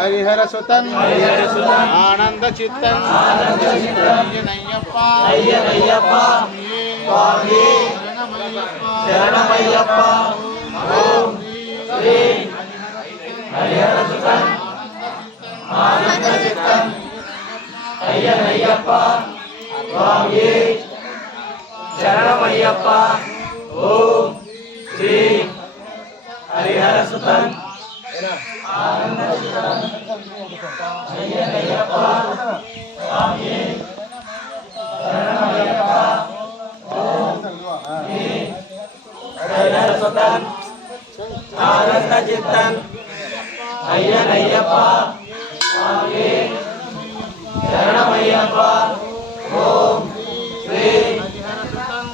हरिहर सुतन आनंद चित्तन शरणमय्यप्पा ओम श्री हरिहर सुतन आनंद चित्तन अय्यनय्यप्पा स्वामी शरणमय्यप्पा ओम श्री हरिहर सुतन आनंद चित्तन अय्यनय्यप्पा स्वामी शरणमय्यप्पा ओम श्री हरिहर सुतन आनंद चित्तन अय्यनय्यप्पा स्वामी शरणमय्यप्पा ओम श्री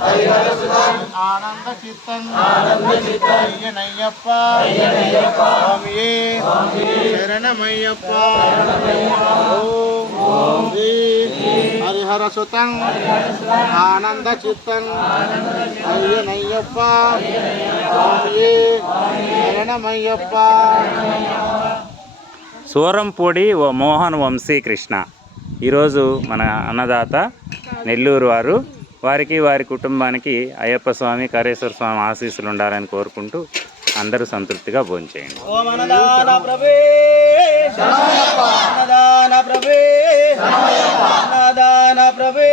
हरिहर सुतन आनंद चित्तन अय्यनय्यप्पा स्वामी शरणमय्यप्पा ओम श्री हरिहर सुतन आनंद चित्तन अय्यनय्यप्पा स्वामी शरणमय्यप्पा సూరంపూడి మోహన్ వంశీ కృష్ణ ఈరోజు మన అన్నదాత నెల్లూరు వారు వారికి వారి కుటుంబానికి అయ్యప్ప స్వామి కరేశ్వర స్వామి ఆశీస్సులు ఉండాలని కోరుకుంటూ అందరూ సంతృప్తిగా భోంచేయండి. ఓం అన్నదాన ప్రభే శరణమయ్యప్ప అన్నదాన ప్రభే శరణమయ్యప్ప అన్నదాన ప్రభే